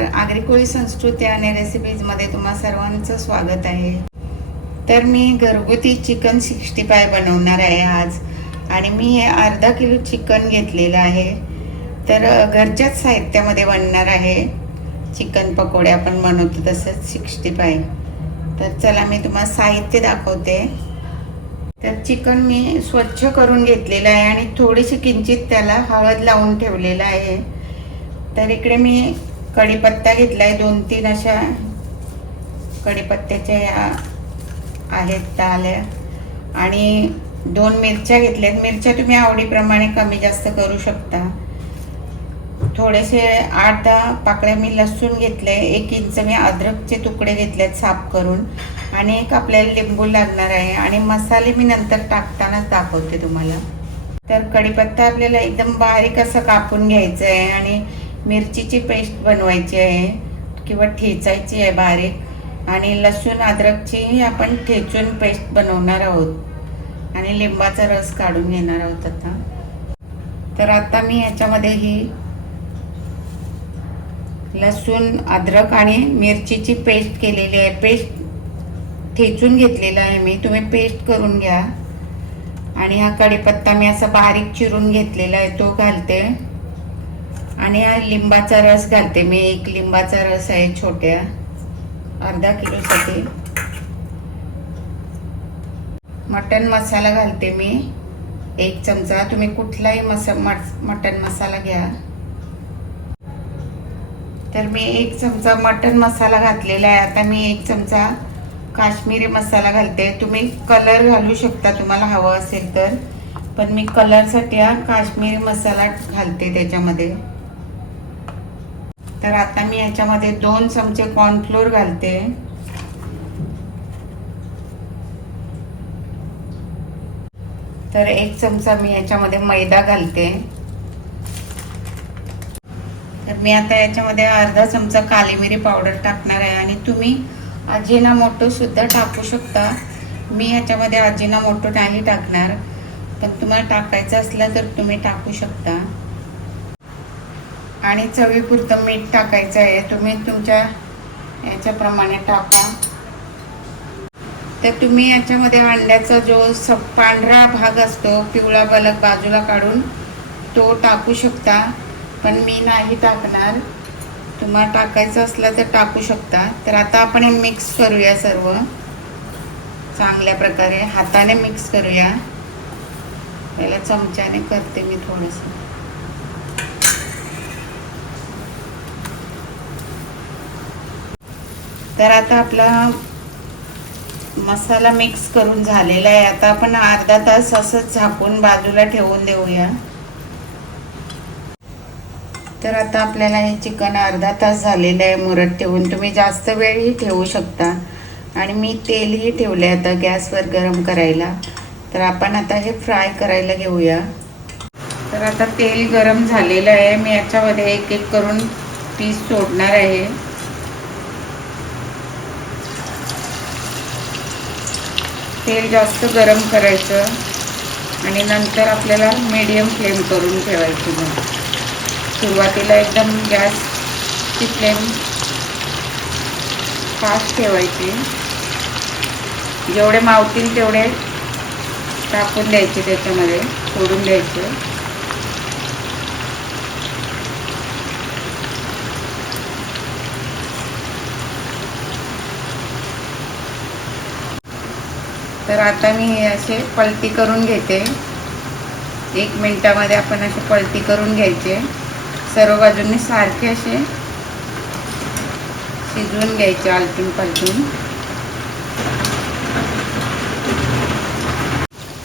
नमस्कार. कोळी संस्कृती आणि रेसिपीजमध्ये तुम्हा सर्वांचं स्वागत आहे. तर मी घरगुती चिकन सिक्स्टी फाय बनवणार आहे आज. आणि मी हे अर्धा किलो चिकन घेतलेलं आहे. तर घरच्याच साहित्यामध्ये बनणार आहे. चिकन पकोडे आपण बनवतो तसंच सिक्स्टी फाय. तर चला मी तुम्हाला साहित्य दाखवते. तर चिकन मी स्वच्छ करून घेतलेलं आहे आणि थोडीशी किंचित त्याला हळद लावून ठेवलेलं आहे. तर इकडे मी कढीपत्ता घेतला आहे दोन तीन अशा कढीपत्त्याच्या या आहेत आल्या आणि दोन मिरच्या घेतल्यात. मिरच्या तुम्ही आवडीप्रमाणे कमी जास्त करू शकता. थोडेसे आठ दहा पाकळ्या मी लसूण घेतले एक इंच मी अद्रकचे तुकडे घेतलेत साफ करून. आणि एक आपल्याला लिंबू लागणार आहे. आणि मसाले मी नंतर टाकतानाच दाखवते तुम्हाला. तर कढीपत्ता आपल्याला एकदम बारीक असं कापून घ्यायचं आहे आणि मिरचीची पेस्ट बनवायची आहे किंवा ठेचायची आहे बारीक. आणि लसूण अद्रकची आपण ठेचून पेस्ट बनवणार आहोत. आणि लिंबाचा रस काढून घेणार आहोत आता. तर आता मी याच्यामध्ये ही लसूण अद्रक आणि मिरचीची पेस्ट केलेली आहे. पेस्ट ठेचून घेतलेला आहे मी. तुम्ही पेस्ट करून घ्या. आणि हा कढीपत्ता मी असा बारीक चिरून घेतलेला आहे. तो घालते. आणि हा लिंबाचा रस घालते मी. एक लिंबाचा रस आहे छोट्या. अर्धा किलोसाठी. मटन मसाला घालते मी. एक चमचा. तुम्ही कुठलाही मसा मटन मसाला घ्या. तर मी एक चमचा मटन मसाला घातलेला आहे. आता मी एक चमचा काश्मीरी मसाला घालते. तुम्ही कलर घालू शकता. तुम्हाला हवं असेल तर. पण मी कलरसाठी हा काश्मीरी मसाला घालते त्याच्यामध्ये. तर आता मी याच्यामध्ये दोन चमचे कॉर्नफ्लोअर घालते. तर एक चमचा मी याच्यामध्ये मैदा घालते. तर मी आता याच्यामध्ये अर्धा चमचा काली मिरी पावडर टाकणार आहे आणि तुम्ही अजिना सुद्धा टाकू शकता. मी याच्यामध्ये अजिना मोठो नाही टाकणार. पण तुम्हाला टाकायचं असलं तर तुम्ही टाकू शकता. आणि चवीपुरतं मीठ टाकायचं आहे. तुम्ही तुमच्या याच्याप्रमाणे टाका. तर तुम्ही याच्यामध्ये अंड्याचा जो स पांढरा भाग असतो पिवळा बलक बाजूला काढून तो टाकू शकता. पण मी नाही टाकणार. तुम्हाला टाकायचं असलं तर टाकू शकता. तर आता आपण हे मिक्स करूया सर्व. चांगल्या प्रकारे हाताने मिक्स करूया. पहिला चमच्याने करते मी थोडंसं. तर आता आपला मसाला मिक्स करून झालेला आहे. आता आपण अर्धा तास असंच झाकून बाजूला ठेवून देऊया. तर आता आपल्याला हे चिकन अर्धा तास झालेलं आहे मुरत ठेवून. तुम्ही जास्त वेळही ठेवू शकता. आणि मी तेलही ठेवले आता गॅसवर गरम करायला. तर आपण आता हे फ्राय करायला घेऊया. तर आता तेल गरम झालेलं आहे. मी याच्यामध्ये एक एक करून पीस सोडणार आहे. तेल जास्त गरम करायचं आणि नंतर आपल्याला मीडियम फ्लेम करून ठेवायची मग. सुरुवातीला एकदम गॅसची फ्लेम फास्ट ठेवायची. जेवढे मावतील तेवढे टाकून द्यायचे त्याच्यामध्ये सोडून द्यायचे. तर आता मी हे असे पलटी करून घेते. एक मिनटामध्ये आपण असे पलटी करून घ्यायचे. सर्व बाजूंनी सारखे असे शिजवून घ्यायचे आलटून पलटून.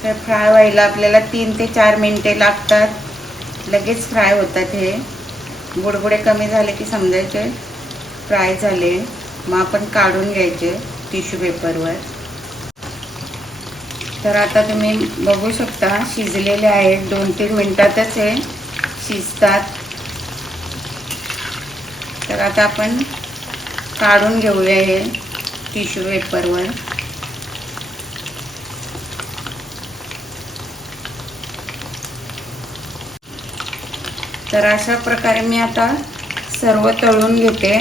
तर फ्राय व्हायला आपल्याला तीन ते चार मिनटे लागतात. लगेच फ्राय होतात हे. बुडबुडे कमी झाले की समजायचे. फ्राय झाले. मग आपण काढून घ्यायचे टिश्यू पेपरवर. तर आता तुम्ही बघू शकता शिजलेले आहेत. दोन तीन मिनटातच हे शिजतात. तर आता आपण काढून घेऊया हे टिश्यू पेपरवर तर अशा प्रकारे मी आता सर्व तळून घेते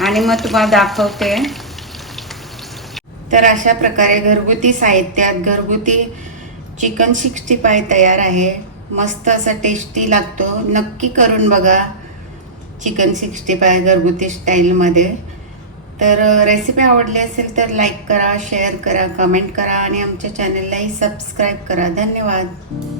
आणि मग तुम्हाला दाखवते. तर अशा प्रकारे घरगुती साहित्यात घरगुती चिकन सिक्स्टी पाय तयार आहे. मस्त असं टेस्टी लागतो. नक्की करून बघा चिकन सिक्स्टी पाय घरगुती स्टाईलमध्ये. तर रेसिपी आवडली असेल तर लाईक करा शेअर करा कमेंट करा आणि आमच्या चॅनललाही सबस्क्राईब करा. धन्यवाद.